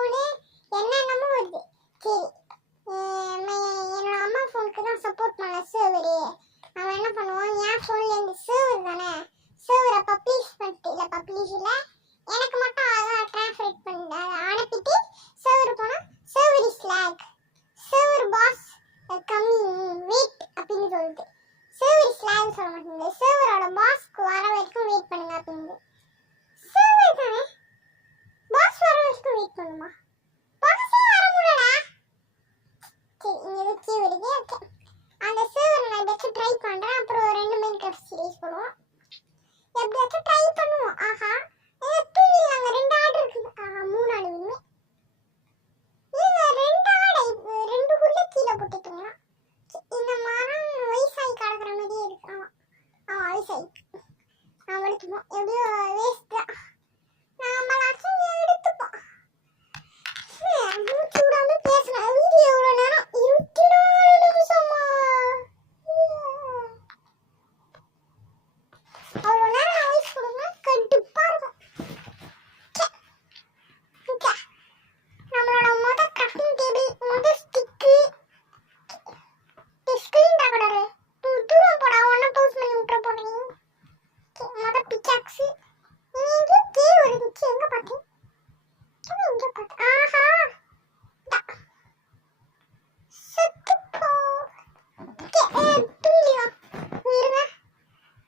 Phone என்னென்னமோ வருது. சரி என்னோட அம்மா ஃபோனுக்கு தான் சப்போர்ட் பண்ண சர்வரு. அவன் என்ன பண்ணுவான், என் ஃபோன்ல இருந்து சர்வர் தானே, சர்வரை பப்ளிஷ் பண்ணிட்டு இல்லை பப்ளிஷ் இல்லை எனக்கு மட்டும் அதான் ட்ரான்ஸ்லேட் பண்ணி அனுப்பிட்டு சர்வர் போனால் server is lag, server pass coming wait அப்படின்னு சொல்லுது. சர்வர் இஸ் லேக்னு சொல்ல மாட்டேங்குது, சர்வரோட பாஸ்க்கு வர வரைக்கும் வெயிட் பண்ணுங்க அப்படின்னு. சர்வர் தானே, பாஸ் வர வரைக்கும் வெயிட் பண்ணுமா? பாஸே வர முடியலடா. சரி இங்கே வச்சு வருது. ஓகே அந்த சர்வரை நான் எப்படியாச்சும் ட்ரை பண்ணுறேன். அப்புறம் 2 மைன்கிராஃப்ட் சீரீஸ் போடுவோம், எப்படியாச்சும் ட்ரை பண்ணுவோம். ஆஹா தூங்கிடலாங்க, 2 ஆர்டர் இருக்குது. ஆஹா 3 ஆடு வேணுமே. இல்லை 2 ஆடை 2 குள்ள கீழே போட்டுட்டுங்களா. இந்த மரம் வயசாகி கிடக்குற மாதிரியே இருக்கு. ஆமாம் வயசாகி நம்மளுக்குப்போம் எப்படியோ வேஸ்ட் தான், நம்மளாச்சும் எடுத்துப்போம். மூச்சு விடாம பேசணும். வீடியோ எவ்வளோ நேரம், 24 நிமிஷமா? அவ்வளோ நேரம் நான் வாய்ஸ் கொடுங்க, கடுப்பா இருக்கும். நம்மளோட மொதல் கிராஃப்டிங் டேபிள், மொதல் ஸ்டிக்கு ஸ்கிரீன் ரெக்கார்டரு தூரம் போடா, ஒன்றை பவுஸ் பண்ணி விட்டுற போடுறீங்க. மொதல் பிக்காக்ஸு எங்கேயோ கேவ் இருந்துச்சு, எங்கே பார்த்தேன் எங்கே பார்த்தேன்? ஆஹா செத்துப்போ. தூங்கிடும் இருங்க.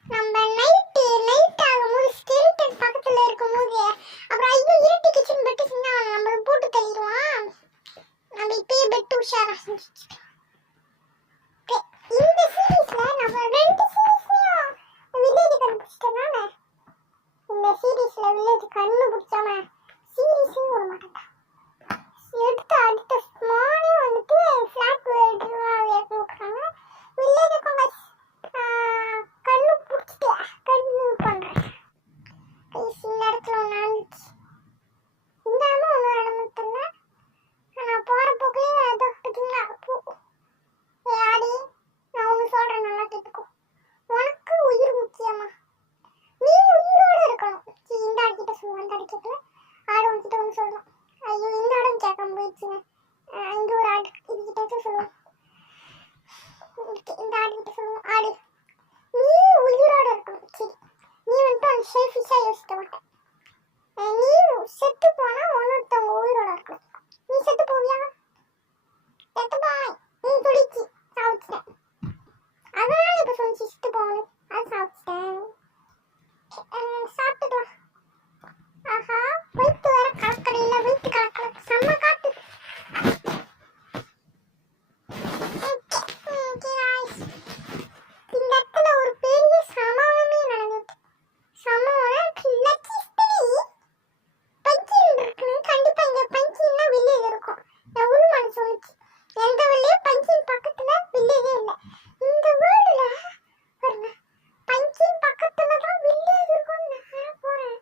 நம்ம நைட் ஆகும்போது ஸ்கெலிட்டன் பக்கத்தில் இருக்கும்போது அப்புறம் ஐயோ இருட்டி கிச்சன் பெட்டு சின்ன நம்மளை போட்டு தள்ளிடுவான். நம்ம இப்பயே பெட்டு உஷாரா செஞ்சு இந்த சீரீஸ்ல நம்ம 2 சீரீஸ்லயும் வில்லேஜ் கண்டுபிடிச்சிட்டனால இந்த சீரீஸ்ல வில்லேஜ் கண்டுபிடிச்சாம சீரீஸே விட மாட்டேன்டா. எடுத்து அடுத்த ஸ்மாலே வந்துட்டு ஃபிளாட் வேர்ல்டுவா ஏற்றி விட்றாங்க. வில்லேஜை கொஞ்சம் கண்டுபிடிச்சிட்டு கண்டினியூ பண்ணுறேன். இந்த இடத்துல ஒன்று இருந்துச்சு, இந்த இடமும் ஒன்று இடமும் தெரியல. நான் போகிற போக்குலேயே அதை பார்த்தீங்களா பூ. ஆடி நான் ஒன்று சொல்கிறேன், நல்லா கேட்டுக்கோ. உனக்கு உயிர் முக்கியமா? நீ உயிரோடு இருக்கணும். இந்த ஆடிக்கிட்ட சொல்லுவோம், அந்த ஆடிக்கிட்ட ஆடு உங்ககிட்ட ஒன்று சொல்லணும். ஐயோ இந்த ஆடும் கேட்காம போயிடுச்சுங்க. இங்கே ஒரு ஆடு இதுக்கிட்ட சொல்லுவோம், இந்த ஆடுகிட்ட சொல்லுவோம். ஆடு நீ உயிரோடு இருக்கணும். சரி நீ வந்துட்டு அந்த ஷெல்ஃபிஷாக யோசிக்க மாட்டேன். நீ செத்து போனால் ஒன்னொருத்தவங்க உயிரோட இருக்கணும். நீ செத்து போவியா? செத்து போய் நீ துடிச்சு சாப்பிட்டேன், அதனால இப்போ சொல்லிச்சு செத்து போகணும். அது சாப்பிட்டேன், சாப்பிட்டுக்கலாம். ஆஹா வயிற்று வேற கலக்கடையில் வயிற்று கலக்கல, செம்ம காட்டு. இந்த இடத்துல ஒரு பெரிய சம்பவமே நடந்துட்டு, சம்பவம் லட்சிஸ்திரி பஞ்சின் இருக்குன்னு. கண்டிப்பா இங்க பஞ்சின்னா வில்லேஜ் இருக்கும். நான் உருமானு சொல்லிச்சு, எந்த வில்லையே பஞ்சின் பக்கத்துல வில்லேஜே இல்லை. இந்த வேர்டுல பாருங்க, பஞ்சின் பக்கத்துல தான் வில்லேஜ் இருக்கும்னு நான் போறேன்.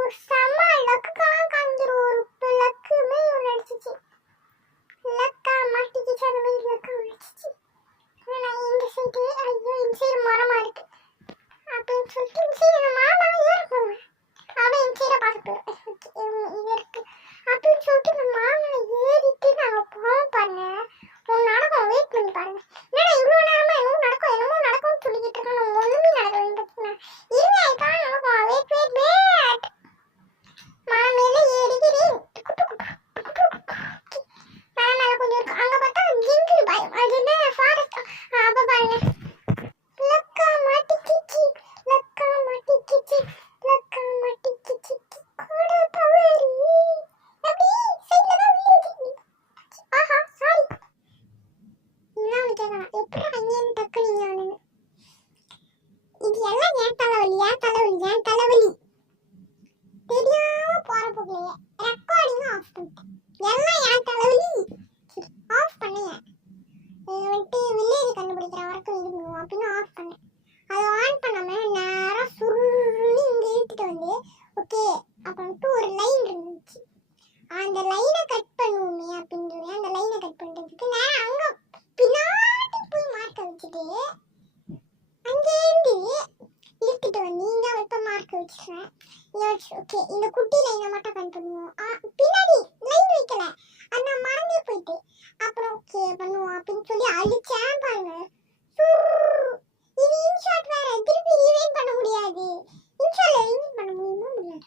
ஒரு செம்ம லக்குக்கெல்லாம் காமிச்சிரும். ஒரு லக்குமே ஒன்று அடிச்சிச்சு, லக்கா மாட்டிக்கிச்சு, அந்த மாதிரி லக்கா அடிச்சிச்சு. நான் இந்த சைடு ஐயோ இந்த சைடு மரமா இருக்கு அப்படின்னு சொல்லிட்டு இந்த சைடு எங்கள் மாமாவை ஏற போவேன். அவன் இந்த சைடை பார்த்துட்டு இது இருக்கு அப்படின்னு சொல்லிட்டு இந்த மாமனை ஏறிட்டு நாங்கள் போவோம். பாருங்க ஒன்று நடக்கும், வெயிட் பண்ணி பாருங்க. என்னடா இவ்வளோ நேரமா என்னமோ நடக்கும்னு சொல்லிக்கிட்டு இருக்கேன், நம்ம ஒன்றுமே நடக்கும். பார்த்தீங்கன்னா இருங்க இதுக்காக நடக்கும். வெயிட் மேலே ஏறிக்கிறேன். மேலே கொஞ்சம் இருக்கு, அங்கே பார்த்தா ஜிங்கிள் பயம். அது என்ன ஃபாரஸ்ட். அப்போ பாருங்க லக்கா மாட்டிக்கிச்சு, லக்கா மாட்டிக்கிச்சு, லக்கா மாட்டிக்கிச்சு. கூட பவரி எப்படி சைடில் தான் வில்லேஜ். ஆஹா சாரி என்ன ஒன்று கேட்கலாம், எப்படி அங்கேன்னு டக்கு நீங்கள் அவனுங்க. இது எல்லாம் ஏன் தலைவலி, ஏன் தலைவலி, ஏன் தலைவலி தெரியாம போற போகலையே. ரெக்கார்டிங் ஆஃப் பண்ணிட்டேன், எல்லாம் ஏன் தலைவலி. ஆஃப் பண்ணேன் வந்துட்டு வில்லேஜ் கண்டுபிடிக்கிற வரைக்கும் இது பண்ணுவோம் அப்படின்னு ஆஃப் பண்ணேன். அதை ஆன் பண்ணாம நேராக சுருன்னு இங்கே இழுத்துட்டு வந்து ஓகே அப்படின்ட்டு ஒரு லைன் இருந்துச்சு. அந்த லைனை கட் பண்ணுவோமே அப்படின்னு சொல்லி அந்த லைனை கட் பண்ணுறதுக்கு நான் அங்கே பின்னாடி போய் மார்க்கை வச்சுட்டு அங்கேருந்து இழுத்துட்டு வந்து இங்கே இப்போ மார்க்கை வச்சுருவேன். ஓகே இந்த குட்டி லைனை மட்டும் கட் பண்ணுவோம். பின்னாடி அடிச்சேன் பாருங்க. இது இன்ஷாட் வேற, திருப்பி ரிவைண்ட் பண்ண முடியாது. இன்ஷாட்ல ரிவைண்ட் பண்ண முடியுமா முடியாது?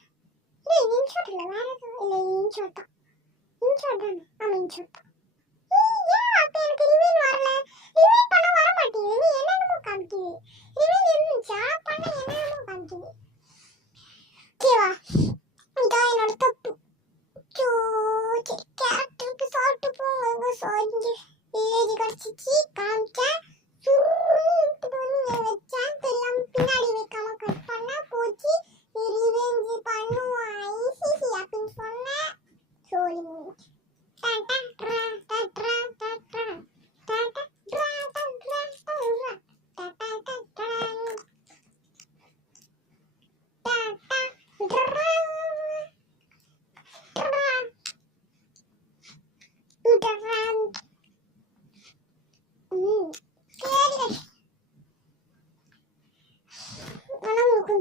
இல்ல இது இன்ஷாட் இல்ல, வேற ஏதோ. இல்ல இது இன்ஷாட் தான். இன்ஷாட் தானே? ஆமா இன்ஷாட் தான். ஏன் அப்ப எனக்கு ரிவைண்ட் வரல? ரிவைண்ட் பண்ண வர மாட்டேங்குது. நீ என்னென்னமோ காமிக்குது. ரிவைண்ட் இருந்துச்சா பண்ண என்னென்னமோ காமிக்குது. ஓகேவா? இதான் என்னோட தப்பு. சரி கேரக்டருக்கு சாப்பிட்டு போங்க. சாரிங்க. வில்லேஜ் கிடச்சிச்சு காமிச்சேன். சுருட்டு வந்து வச்சேன். தெரியாம பின்னாடி வைக்காம கட் பண்ண போச்சு. ரிவெஞ்ச் பண்ணுவான் ஐசிசி அப்படின்னு சொன்னேன். சோழி முடிஞ்சு.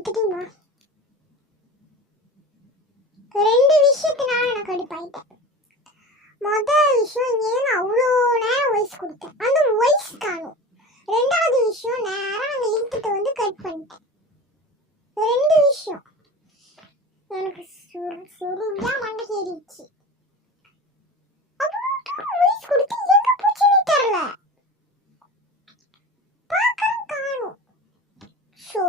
தெரியுமா, ரெண்டு விஷயத்தினால நான் கடுப்பாயிட்டேன். முதல் விஷயம், ஏன் அவ்வளோ நேரம் வாய்ஸ் கொடுத்தேன், அந்த வாய்ஸ் காணும். ரெண்டாவது விஷயம், நேரம் அந்த இழுத்துட்டு வந்து கட் பண்ணிட்டேன். ரெண்டு விஷயம் எனக்கு சுருங்கா மண்டைக்கு ஏறிடுச்சு. வாய்ஸ் கொடுத்து எங்க போச்சுன்னு தெரியல. பார்க்கறேன் காணும். ஷோ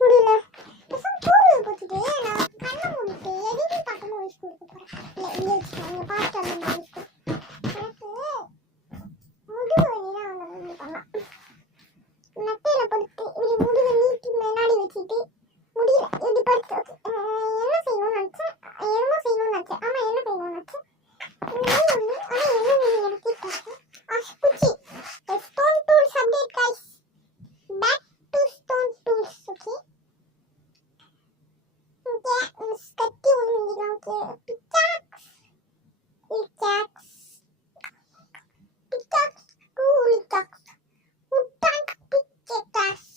முடியல. தூரம் போச்சுட்டு நான் கண்ணை மூடிட்டு எதுவுமே பார்க்காம வாய்ஸ் கொடுக்க போறேன். இல்லை இங்கே வச்சுக்கோங்க, பார்த்து அந்த வாய்ஸ் எனக்கு முதுகு வலிதான் வந்து பண்ணலாம். மெத்தையில படுத்து இப்படி முதுகு நீட்டி முன்னாடி வச்சுட்டு முடியல இப்படி படுத்து என்ன செய்யணும்னு நினச்சேன். என்னமோ செய்யணும்னு நினச்சேன். ஆமா என்ன செய்யணும்னு நினச்சேன். ஒன்று ஆனால் என்ன எனக்கு குச்சி stone tools update guys. Back to stone tools. Okay கத்தி ஒன்று வந்துக்கலாம். ஓகே பிக்காக்ஸ் டூலிக்காக்ஸ் உட்டாக் பிக்காக்ஸ்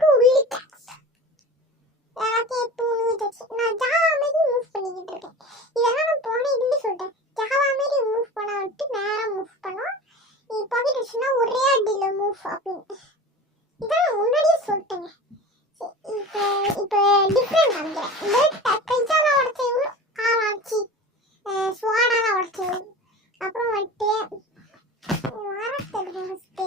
டூலிக்காக்ஸ் எல்லாத்தையும் எப்போ வச்சு நான் ஜாவா மாரி மூவ் பண்ணிக்கிட்டு இருக்கேன். இதெல்லாம் நான் போன இதுன்னு சொல்லிட்டேன். ஜாவா மாரி மூவ் பண்ண விட்டு நேராக மூவ் பண்ணோம். நீ பாக்கெட் வச்சுன்னா ஒரே அடியில் மூவ் அப்படின்னு இதான் நான் முன்னாடியே சொல்லிட்டேங்க. இப்போ டிஃப்ரெண்ட் காமிக்கிறேன். கைச்சாலாம் உடச்ச எவ்வளோ ஆச்சு, ஸ்வாடாலாம் உடச்ச அப்புறம் வந்துட்டு மரத்தை ஃபஸ்ட்டு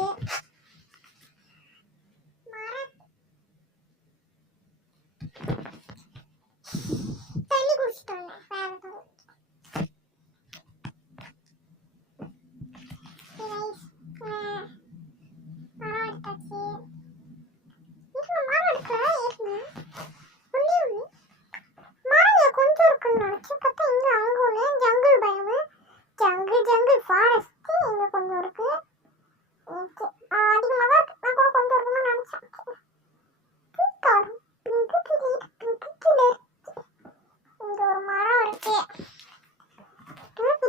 தண்ணி குடிச்சிட்டாங்க. வேற தவிர மரம் எடுத்தாச்சு. மரம் எடுக்க ஏறினேன். ஒன்னே ஒன்று மரங்க கொஞ்சம் இருக்குன்னு நினச்சேன். பார்த்தா இங்கே அங்கே ஒன்று ஜங்கிள் பயமு ஜங்கிள் ஃபாரஸ்ட்டு இங்கே கொஞ்சம் இருக்கு. அதிகமாக தான் இருக்கு. நான் கூட கொஞ்சம் இருக்குன்னு நினச்சேன். இங்கே ஒரு மரம் இருக்கு. தூக்கு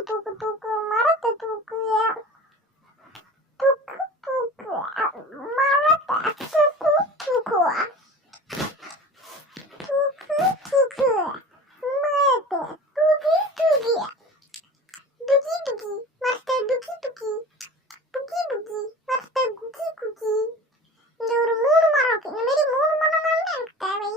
மரத்தை தூக்கு மரத்தை தூக்கு இந்த ஒரு 3 மரம் இருக்கு. இந்த மாதிரி 3 மரம் தான் எனக்கு தேவை.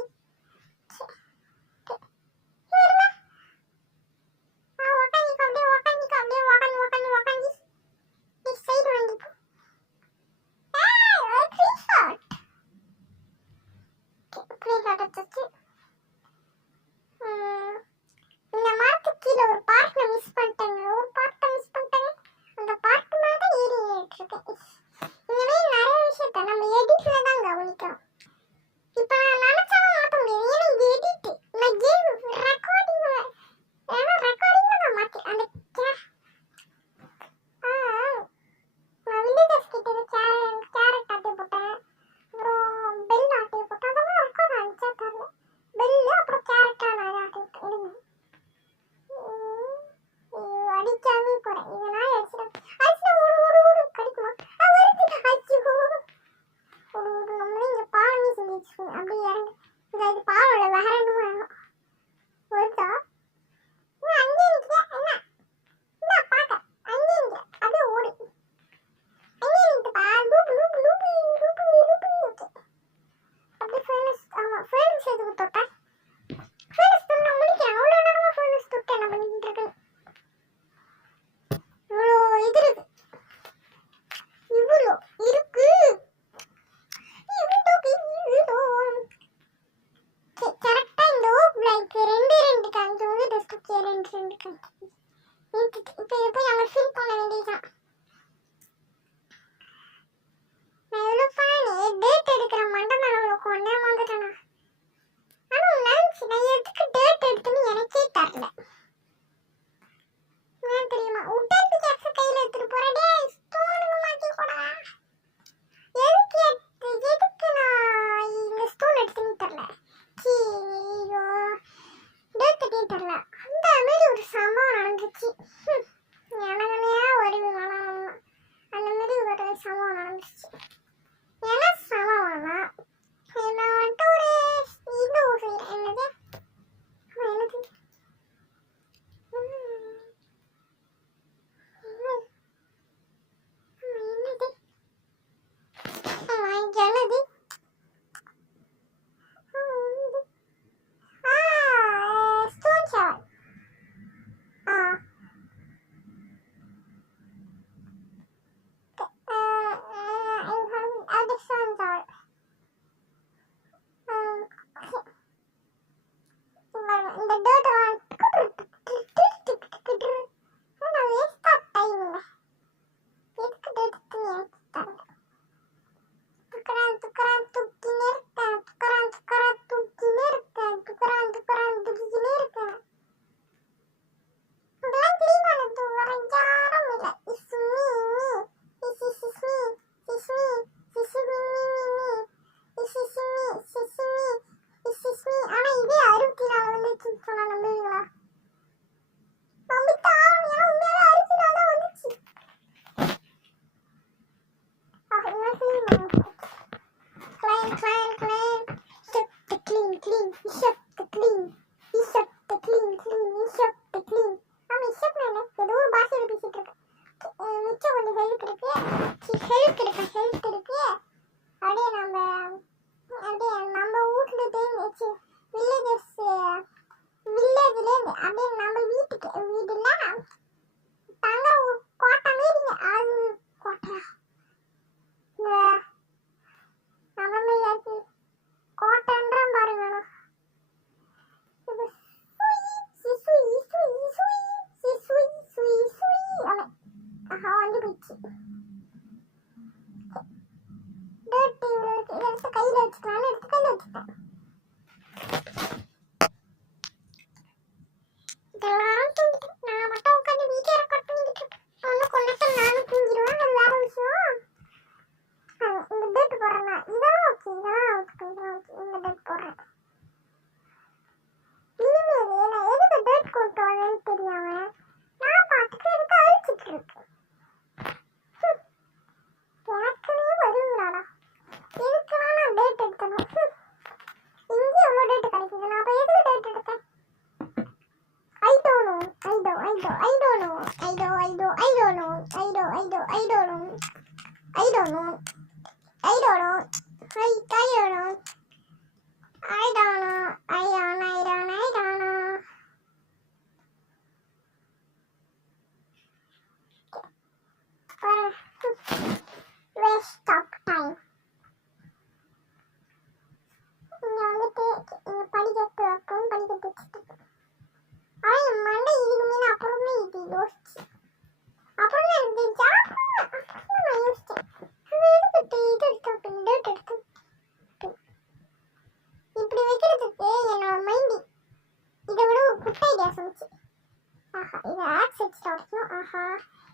உக்காந்து சைடு வாங்கிப்போம். சம்பவம் நடந்துச்சு. என்ன சம்பவம்னா, நான் வந்துட்டு ஒரு இந்த ஊர் செய்கிறேன். என்னது என்னது என்னது ஸ்டோன் ஷவர். அது ஸ்டோன் ஷவர். இந்த டேட் நான் வேஸ்டா டைம் இல்லை. எதுக்கு டேட் துக்கரான் துக்கரான் தூக்கினே இருக்கேன். துக்கரான் துக்கரான் தூக்கினே இருக்கேன். துக்கரான் துக்கரான் தூக்கினே இருக்கேன். இதெல்லாம் கிளீன் பண்ணது வர யாரும் இல்லை. Is me me is is is me is me is me is is me is me is is me. ஆனா இதே 64 வந்துச்சுன்னு சொன்னா நம்புவீங்களா? நம்பித்தான். ஏன்னா உண்மையாவே 64 தான் வந்துச்சு. இதெல்லாம் கிளீன் பண்ணுங்க. Clean. Shut the clean. Shut the clean. Shut the clean. Shut the clean. ஆமா shut நானே ஏதோ ஒரு பாஷையில பேசிட்டு இருக்கேன். மிச்சம் கொஞ்சம் ஹெல்த் இருக்கு. அப்படியே நம்ம வீட்ல தேங்கிச்சு வில்லேஜ்ல இருந்து அப்படியே நம்ம வீடுல தங்க கோட்டை மீறிங்க. அது கோட்டை கோட்டன்ற பாருங்க. வந்து போயிடுச்சு. கையில வச்சுக்கலான்னு எடுத்து கையில வச்சுட்டேன். எல்லாரும் தூங்கிட்டு நான் மட்டும் உட்காந்து வீட்டை ரெக்கார்ட் பண்ணிக்கிட்டு இருக்கேன். ஒன்று கொண்டத்தில் நானும் தூங்கிடுவேன். அது வேற விஷயம். இந்த டேட் போடுறேன்னா இதெல்லாம் ஓகே. இந்த டேட் போடுறேன். இனிமேல் நான் எதுக்கு டேட் கொண்டு வரேன்னு தெரியாம நான் பாட்டுக்கு எதுக்கு அழிச்சிட்டு இருக்கேன். எனக்குனே வருங்களாடா. எதுக்குன்னா நான் டேட் எடுக்கணும். இங்கே எவ்வளோ டேட் கிடைக்குது. நான் அப்போ எதுக்கு டேட் எடுத்தேன்? I don't know. Waste of time. இங்க வந்துட்டு படிக்கட்டு வைப்போம். படிக்கட்டு வச்சுட்டு என் மண்டை இதுக்கு மேலே அப்புறமே இது யோசிச்சு அப்புறம் தான் இருந்துச்சு. நான் யோசிச்சேன் எதுக்கிட்டு இது எடுத்து டேட் எடுத்து இப்படி வைக்கிறதுக்கு என்னோட மைண்டு இதை விட ஒரு குட்டை ஐடியா சொல்லிச்சு. இதை ஆக்செப்ட் ஸ்டார்ட்டும்.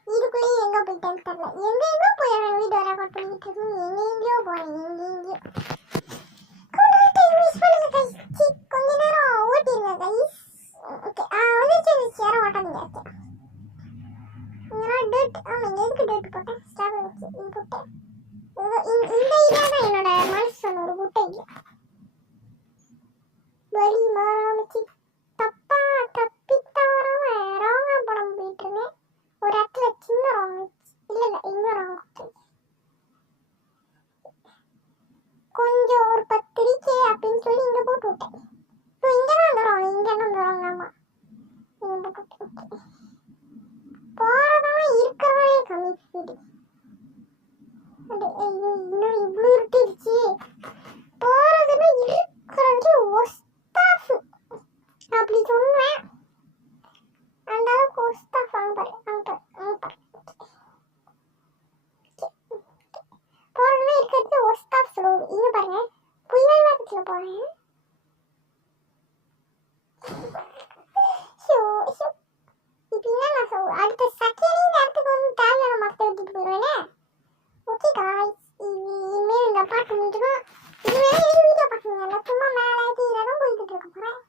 இதுக்குள்ளேயே எங்கே போயிட்டேன்னு தெரியல. எங்கெங்கோ போய் வீடியோ ரெக்கார்ட் பண்ணிக்கிட்டு இருக்கோம். எங்கெங்கேயோ போகிறேன். கொஞ்ச நேரம் ஓட்டிருங்க கைஸ். ஓகே வந்துச்சு. யாரும் ஓட்டாதீங்க. இதெல்லாம் டேட். இங்கே எதுக்கு டேட் போட்டேன்? ஸ்டாப் வச்சு இது போட்டேன். இந்த ஐடியா தான் என்னோட மனசு சொன்ன ஒரு குட்டை ஐடியா. வழி மாறாமச்சு தப்பி தவறாம ராங்கா படம் போயிட்டு இருந்தேன். ஒரு இடத்துல சின்ன ராங் இல்லை எங்க ராங் கொஞ்சம் ஒரு 10 ரீச்சே அப்படின்னு சொல்லி இங்கே போட்டு விட்டேன். இப்போ இங்கே தான் வந்துடும். ஆமாம் இங்கே போட்டு போகிறதெல்லாம் இருக்கிறதே கம்மி ஸ்பீடு. இன்னும் இவ்வளோ இருட்டிடுச்சு. போகிறதுல இருக்கிறது ஒஸ்தாஃப் அப்படி சொன்னேன். அந்த அளவுக்கு ஒஸ்தாஃப் போகிறதுல இருக்கிறது ஒஸ்தாஃப் சொல்லுவோம். இங்கே பாருங்க புயல் வேகத்தில் போகிறேன். இப்போ என்ன நான் அடுத்த செகண்ட் இந்த இடத்துக்கு வந்து தேவையான மரத்தை விட்டுட்டு போயிடுவேனே. ஓகே காய்ஸ், இனிமேல் இந்த பாட்டு முடிஞ்சிடும். இனிமேல் எங்கள் வீடியோ பார்க்குங்க. சும்மா மேலே கீழே தான் போய்கிட்டு இருக்க போகிறேன்.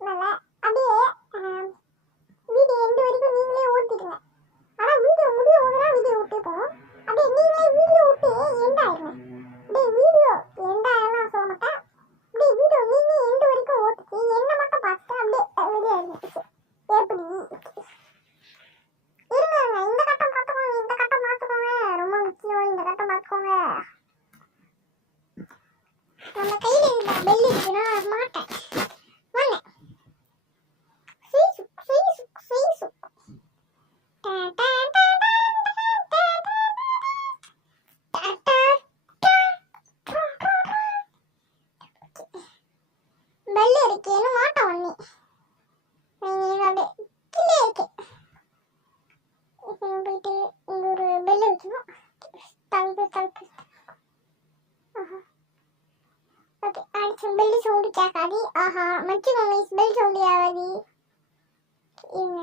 நல்லா அப்படியே வீடியோ எண்டு வரைக்கும் நீங்களே ஓட்டிடுங்க. ஆனால் வீடியோ முடியும் போது தான் வீடியோ விட்டே போகணும். அப்படியே நீங்களே வீடியோ நம்ம கையில இந்த பெல் இருக்குன்னா மாட்டேன் வாங்க ஃபேஸ்புக் ஃபேஸ்புக் ஃபேஸ்புக் பெல் இருக்கேன்னு மாட்டோம் ஒண்ணு கீழே இருக்கு போயிட்டு இங்க ஒரு பெல் வைக்கணும் தங்கு தங்கு ஓகே அடுத்து பெல் சவுண்டு கேட்காது ஆஹா மச்சி மம்மீஸ் பெல் சவுண்டு ஆகாது இங்க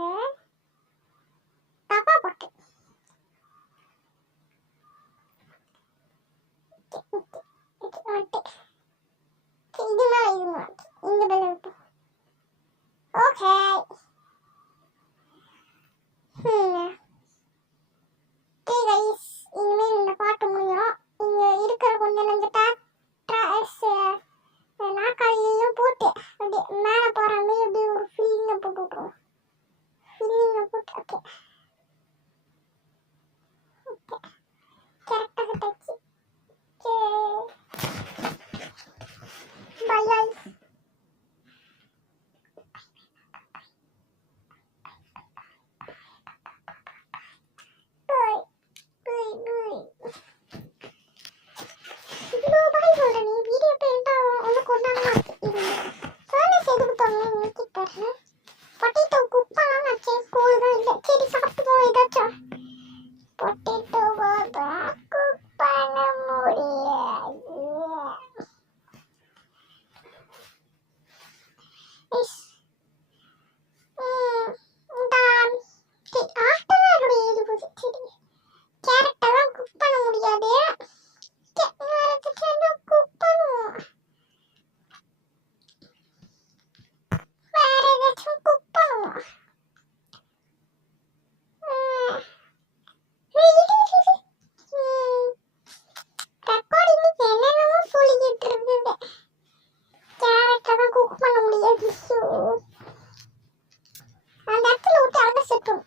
தப்பா போட்டு இது மேல இந்த பெல் வைப்போம் ஓகே இனிமேல் இந்த பாட்டு முடிஞ்சிடும் இங்க இருக்கிற கொஞ்சம் நஞ்ச நாக்காளியும் போட்டு அப்படியே மேலே போகிற மாதிரி அப்படியே ஒரு ஃபில்லிங்கை போட்டு விட்ருவோம் ஃபில்லிங்கை போட்டு ஓகே ஓகே கரெக்டாக டச்சு பை பை அந்த இடத்துல விட்டு அங்கே செட்டும்